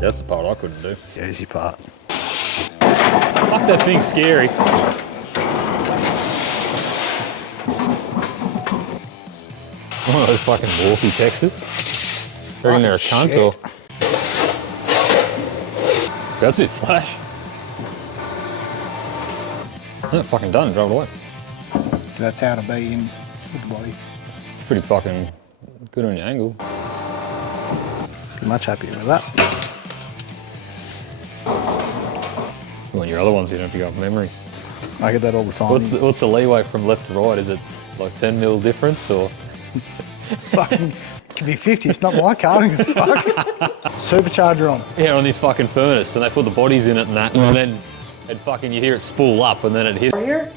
See, that's the part I couldn't do. The easy part. Fuck, that thing's scary. One of those fucking walkie Texas. I reckon they're a cunt or... That's a bit flash. Yeah, fucking done, drove it away. That's how to be in with the body. It's pretty fucking good on your angle. Much happier with that. Well, your other ones you don't have to go off memory. I get that all the time. What's the leeway from left to right? Is it like 10 mil difference or? Fucking, it can be 50, it's not my car, I don't give a fuck. Supercharger on. Yeah, on this fucking furnace, and they put the bodies in it and that, and then you hear it spool up and then it hits. Here?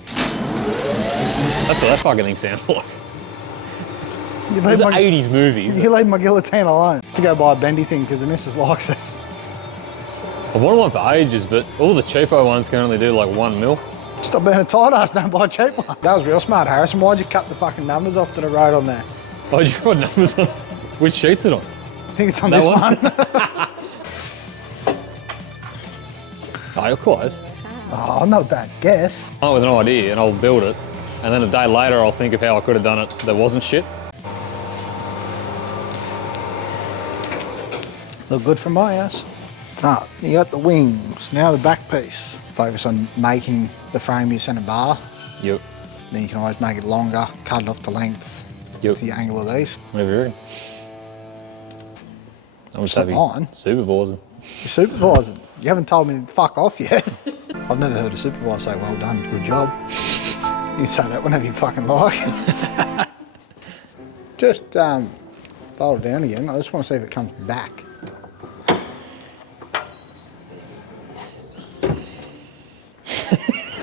That's what that fucking thing sounds like. It's an 80s movie. You leave my guillotine alone. To go buy a bendy thing because the missus likes it. I wanted one for ages, but all the cheapo ones can only do like 1 mil. Stop being a tight ass, don't buy a cheap one. That was real smart, Harrison. Why'd you cut the fucking numbers off that I wrote on there? Oh, did you write numbers on? Which sheet's it on? I think it's on this one. Oh, you're close. Oh, not a bad guess. I'm with an idea and I'll build it, and then a day later I'll think of how I could have done it that wasn't shit. Look good from my ass. Ah, you got the wings. Now the back piece. Focus on making the frame your centre bar. Yep. Then you can always make it longer, cut it off to length. Yep. To the angle of these. Whatever you reckon. I'm just happy supervising. You're supervising. You haven't told me to fuck off yet. I've never heard a supervisor say, well done, good job. You say that whenever you fucking like. Just fold it down again. I just want to see if it comes back.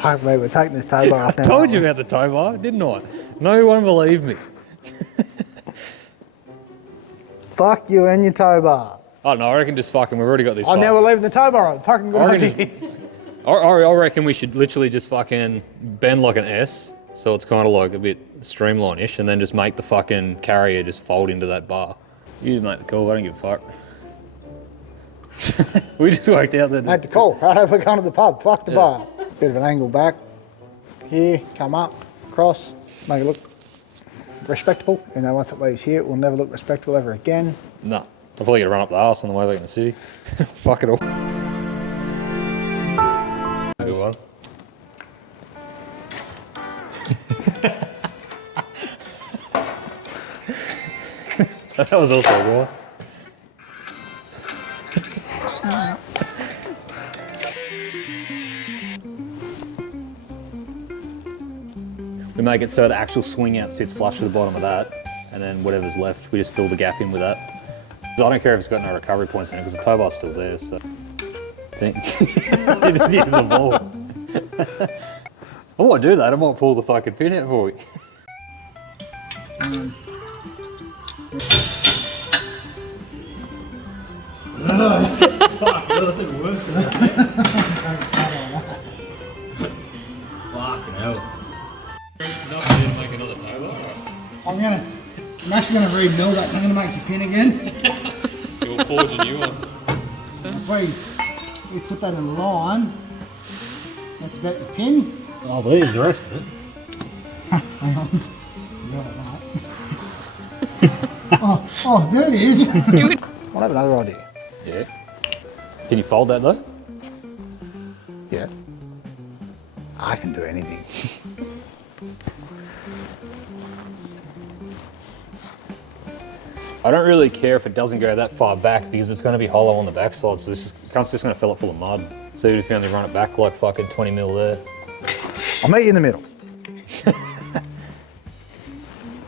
Fuck me, we're taking this tow bar off now. I told you about the tow bar, didn't I? No one believed me. Fuck you and your tow bar. Oh no, I reckon just fucking, we've already got this Oh, now we're leaving the tow bar on. Fucking good idea. I reckon we should literally just fucking bend like an S, so it's kind of like a bit streamline-ish, and then just make the fucking carrier just fold into that bar. You make the call, I don't give a fuck. We just worked out that... Make the call. Right, we're going to the pub. Fuck the bar. Bit of an angle back. Here, come up, cross, make it look respectable. And then once it leaves here, it will never look respectable ever again. No, I'll probably get to run up the arse on the way back in the city. Fuck it all. Good one. That was also a good one. We make it so the actual swing out sits flush to the bottom of that, and then whatever's left, we just fill the gap in with that. I don't care if it's got no recovery points in it, because the tow bar's still there, so... You just use the ball. I might do that, I might pull the fucking pin out for you. Fuck, that's even worse than that. Fucking hell. Not to make another tow bar. I'm actually gonna rebuild that. I'm gonna make your pin again. You'll forge a new one. We put that in line. That's about the pin. Oh, there's the rest of it. Hang on. Oh, there it is. I have another idea. Yeah. Can you fold that though? Yeah. I can do anything. I don't really care if it doesn't go that far back because it's going to be hollow on the backside, so this cunt's just going to fill it full of mud. So if you only run it back like fucking 20 mil there. I'll meet you in the middle.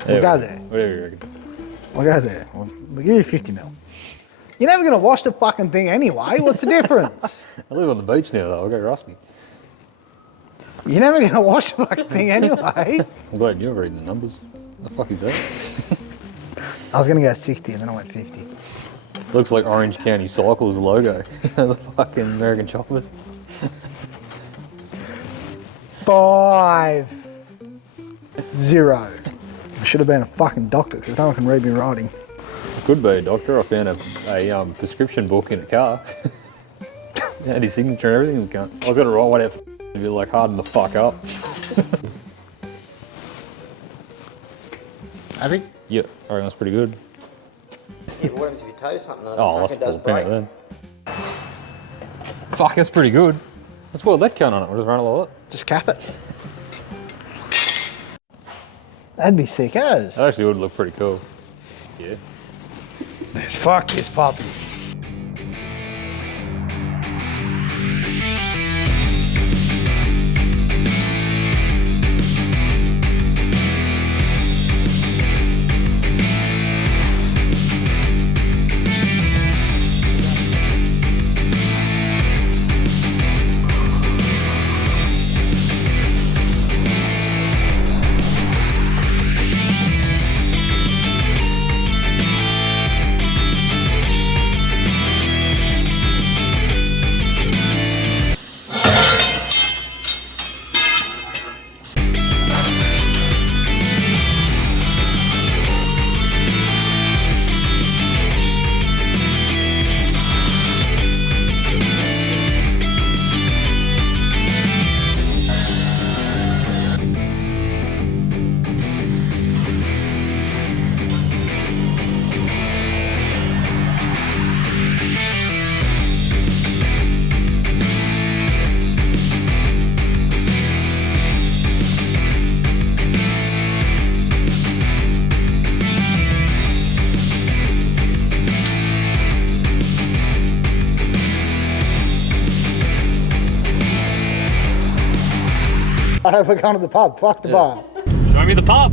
We'll go there. Whatever you reckon. We'll go there. We'll give you 50 mil. You're never going to wash the fucking thing anyway. What's the difference? I live on the beach now though, I'll go rusty. You're never going to wash the fucking thing anyway. I'm glad you're reading the numbers. The fuck is that? I was going to go 60 and then I went 50. Looks like Orange County Cycles logo. The fucking American chocolates. 5-0. I should have been a fucking doctor because no one can read me writing. Could be, doctor. I found a prescription book in a car. Had his signature and everything. I was gonna write one out to be like, harden the fuck up. Happy? Yeah, I reckon that's pretty good. Yeah, but what happens if you tow something and Oh, it let's fucking pull does the pin out break? then. Fuck, that's pretty good. Let's put a lead cone on it. We'll just run it like that. Just cap it. That'd be sick as. That actually would look pretty cool. Yeah. Let's fuck this puppy. I hope we're going to the pub. Fuck the bar. Show me the pub.